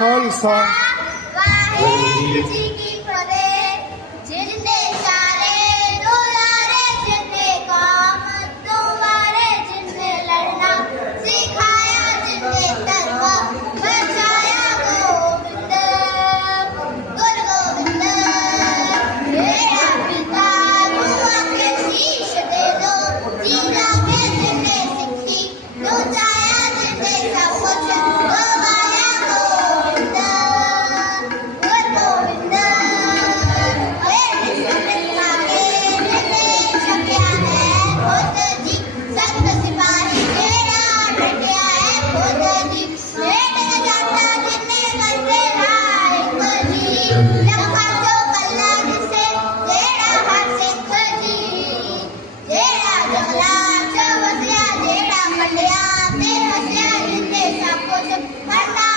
खालसा वाहेगुरु जी की फतेह। जिनने सारे दुलारे, जिनने काम तुम्हारे, जिनने लड़ना सिखाया, जिनने तलवा बचाया, गोविंद गुरु गोविंद। मेरा पिता दुआ के शीश दे दो, जीना के जिनने सिक्की लुटाया, जिनने सब कुछ गवाया, गोविंद गुरु गोविंद। मेरे सपना के जिनने छपिया है खुद जी, संत सिपाही तेरा डटिया है खुद जी। भेंट न जाता जिनने करते राइक जी, लखा जो कल्ला जिसे जेड़ा हर सिख जी। जेड़ा जगला जो वसिया, जेड़ा मंडिया ते हसिया, जिनने सब कुछ करता